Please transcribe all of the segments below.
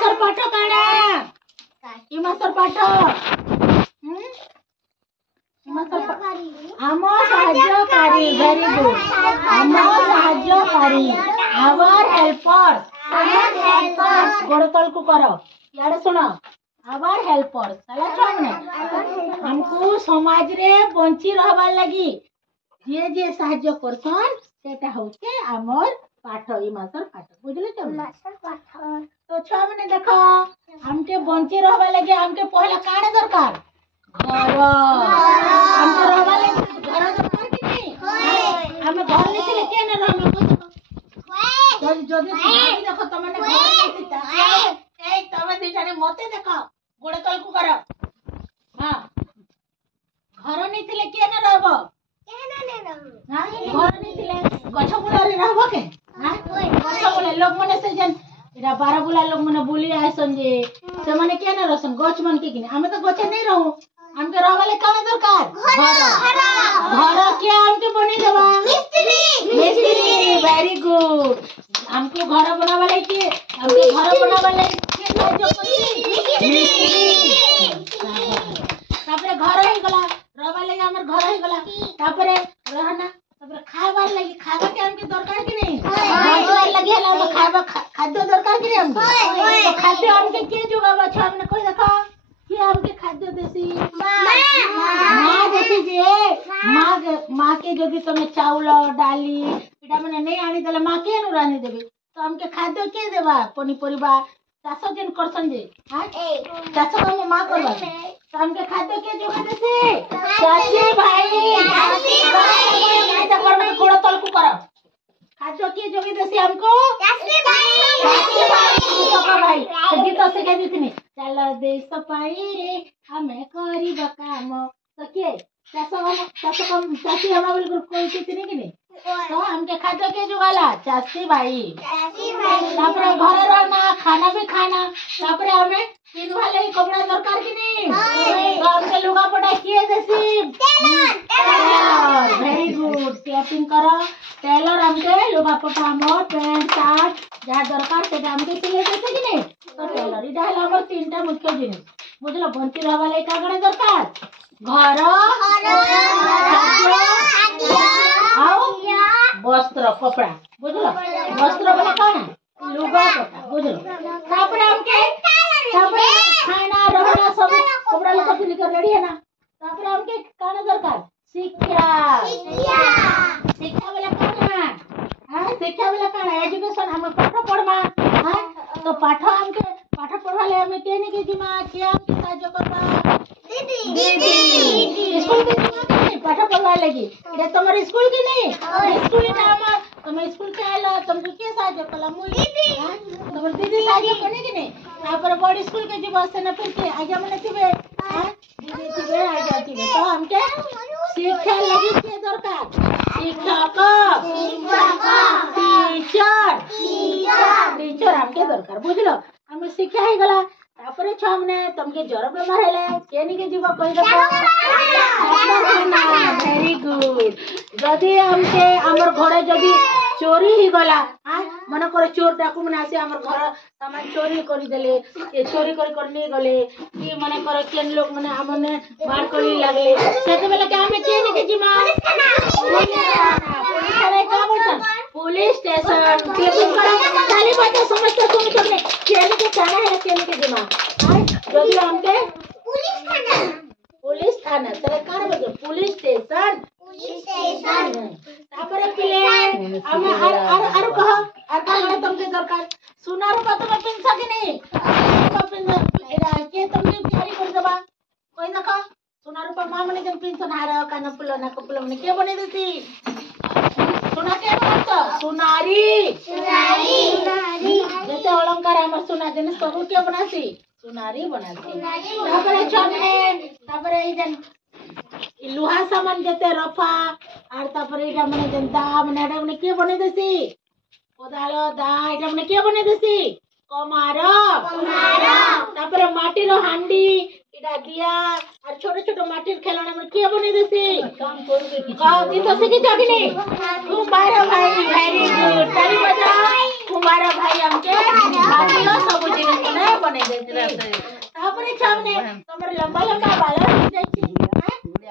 मासर पाठ काना ई मासर पाठ आम साहाय्यकारी वेरी गुड आम साहाय्यकारी आवर हेल्पर्स गोड़ तल को करो यार सुनो आवर हेल्पर्स चला छुआ हमको समाज रे बंची रहबार लगी जे जे साहाय्य करसन सेटा होचे हमर पाठ ई मासर पाठ बुझले छ मासर पाठ तो छुआ माने देखो हमके बंची रहबार लगी हमके पहला काने दरकार घर हमके रहबार लगी घर दरकार कि नहीं हमें घर नहीं थे के न रहमे जदी देखो तमने घर नहीं था ए तमे दिठाने मते देखो गोड़ तल को करो हां घर नहीं थे के न रहबो हां घर नहीं थे गछ बुला रे रहबो के हां गछ बुला लोग मने से जन इरा 12 बुला लोग मने बुली आसन जे से मने के न रहसन गछ मन के किने हमें तो गछ नहीं रहू हमके रहवाले काने दरकार घर के हमके बनी देबा मिस्त्री वेरी गुड हमको घर बनावाले के हमके घर बनावाले के साहाय्य करी मिस्त्री तापरे घर ही गला रहवाले हमर घर ही गला तापरे रहना तापरे खाबार लगी खाबा के हमके दरकार कि नहीं खाबार लगी हला हम खाबा खाद्य दरकार कि नहीं हमके तो खाद्य हमके के जोगाबा छ हमने कोई देखो कि हमके खाद्य देसी मां देसी जे मां के जदी तमे चावल डाली इटा माने नहीं आनी देले मां के नु रानी देबे तो हमके खाद्य के देबा पनी परिबा चाष जन करसन जे हां चाष काम मां करबा तो हमके खाद्य के जोगा देसे चाची भाई तो कर में कोड़ा तल को करो खाद्य के जोगी देसी हमको चाची भाई तो गीत सिखा देथिनी चल देश पाई रे हमें करिबा काम तो के चाष काम चाची हमरा बिल्कुल कोई कितनी कि नहीं तो हमके खाद्य के जुगाला चाची भाई तापरे घर रहना खाना भी खाना तापरे हमें तीन वाले कपड़ा दरकार कि नहीं तो हमके लुगा पटा किए देसी टेलर वेरी गुड क्लैपिंग करो टेलर हमके लुगा पटा हमर पैंट शर्ट जहाँ दरकार से हमके सिले देते कि नहीं तो टेलर इटा हला हमर तीनटा मुख्य जिनिस बुझलो बंची रहवाले का गणे दरकार घर आओ वस्त्र कपड़ा बुझलो वस्त्र बोले कौन लुगा पटा बुझलो तापरे हमके तापरे खाना रहना सब कपड़ा लुगा पिन कर रेडी है ना तापरे हमके काना दरकार शिक्षा शिक्षा बोले कौन हां शिक्षा बोले कौन एजुकेशन हम पाठ पढ़मा हां तो पाठ हमके पाठ पढ़वाले हमें केने के जिमा के हमके साहाय्य करबा दीदी स्कूल के जिमा के पाठ पढ़वा लगी ये तुम्हारे स्कूल की नहीं स्कूल ना हम तुम स्कूल के आइला तुमके के साहाय्य कला मुई दीदी तुम्हारे दीदी साहाय्य करने की नहीं तापर बड़ी स्कूल के जिबा से न फिर के आगे मने थिबे हां दीदी थिबे आगे थिबे तो हमके शिक्षा लगी के दरकार शिक्षक टीचर हमके दरकार बुझलो हम शिक्षा ही गला तापरे छ हमने तुमके जर बेमार हेले केनी के जीवा कोई देखो वेरी गुड जदी हमके हमर घरे जदी चोरी ही गला हां मन करे चोर डाकू मन आसे हमर घर सामान चोरी करी देले ए चोरी करने गले कि मन करे केन लोग माने हमने मार करी लागले सेते बेला के हमें केनी के जीमा पुलिस स्टेशन क्लिपिंग करा खाली बात समझ के सुन तुमने केनी के जाना है केनी के जीमा जदी हमके पुलिस थाना सरकार बोले पुलिस स्टेशन तापरे पिले हमें हर कहो हर का तुमके दरकार सुना रुपा तुम पिन सके नहीं रुपा पिन के तुमने तैयारी कर देबा कोई देखो सुना रुपा मां मने जन पिन सनारा कान पुलो ना कपुलो मने के बने देती सुना के बोलतो सुनारी जते अलंकार हमर सुना जने सब के बनासी सुनारी बनासी तापरे छने तापरे ई जन लुहा सामान जते रफा और तापरे इटा मने जन दा मने एटा मने के बने देसी कोदालो दा एटा मने के बने देसी कमारो तापरे माटी रो हांडी इटा दिया और छोटे छोटे माटी खेलना मने के बने देसी काम करू के की तो से की जागी नहीं तुम्हारा भाई वेरी गुड ताली बजाओ तुम्हारा भाई हमके माटी रो सब जिनिस ने लंबा लंबा बाल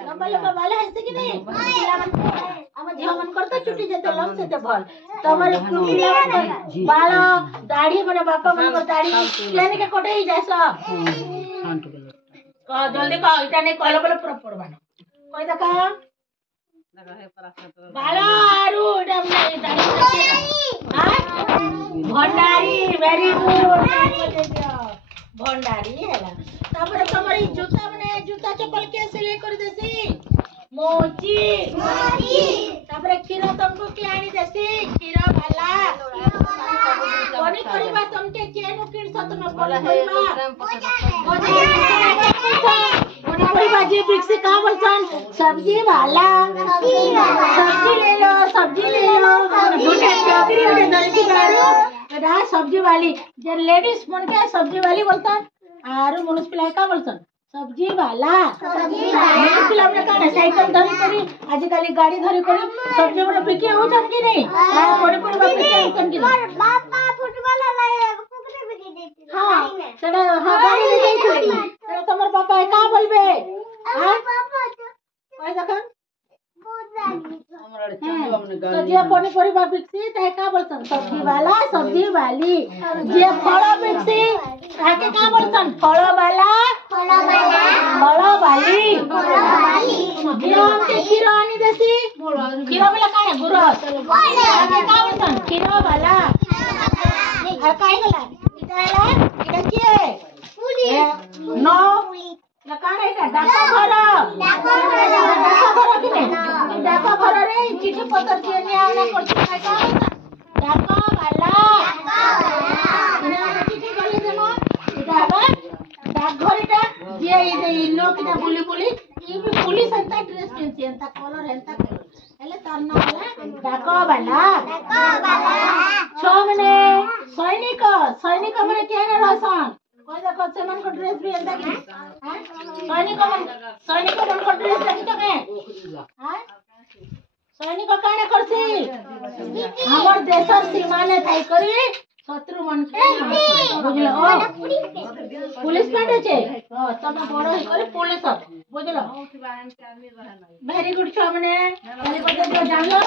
लंबा लंबा बाल है कि नहीं हम झियो मन करता चुटी जेते लम से भल तमरे पिला बाल दाढ़ी मने बापा मन को दाढ़ी केने के कोटे ही जायस क जल्दी क इटा नहीं कहलो बोले प्रॉपर बानो कोई देखा बाल आरु डम नहीं दाढ़ी भंडारी वेरी गुड भंडारी हैला तापर तमरे जूता मने जूता चप्पल के सिलाई कर देसी मोची तापर खीर तुमको के आनी देसी खीर वाला कोनी परिबा तुमके केनु किन सतम कोनी परिबा जे बिक्सी का बोलछन सब्जी वाला सब्जी ले लो दूसरे टोकरी में धर के बारो रा सब्जी वाली जे लेडीज मन के सब्जी वाली बोलतन आरो मनुष पिला का बोलछन सब्जी वाला पिला हमने काना साइकिल धरी करी आज काली गाड़ी धरी करी सब्जी वाला बिके हो जन की नहीं कोनी परिबा बिके हो जन की बापा फुटबॉल लाए कुकरे बिके देती हां सेडा हां गाड़ी ले जाई सेडा तमर पापा का बोलबे हां पापा कोई देखन तो जे कोनी परिबा बिकसी ताहे का बोलतन सब्जी वाला सब्जी वाली जे फल बिकसी ताके का बोलतन फल वाला फल वाली जे हमके खीर आनी देसी खीर वाला का है गुरु ताके का बोलतन खीर वाला आ काई गला इटा की है नो लकाना इटा डाका घर कि नहीं डाका घर रे चिट्ठी पत्र दिए ने आना करछ काय का डाका वाला चिट्ठी गले देमो इटा बा डाक घर इटा जे ई लोक इटा बुली बुली ई भी पुलिस अंता ड्रेस पेंसी अंता कलर अंता हेले तार ना वाला डाका वाला छ मने सैनिक मने केने रहसन कोई देखो से मन को ड्रेस भी अंदा कि हां सैनिक मन को ड्रेस देखि तो के हां सैनिक काने करसी हमर देशर सीमा ने थाई करी शत्रु मन के बुझलो पुलिस काटे छे तमे बड़ो ही करी पुलिस बुझलो वेरी गुड छ मने वेरी गुड जानलो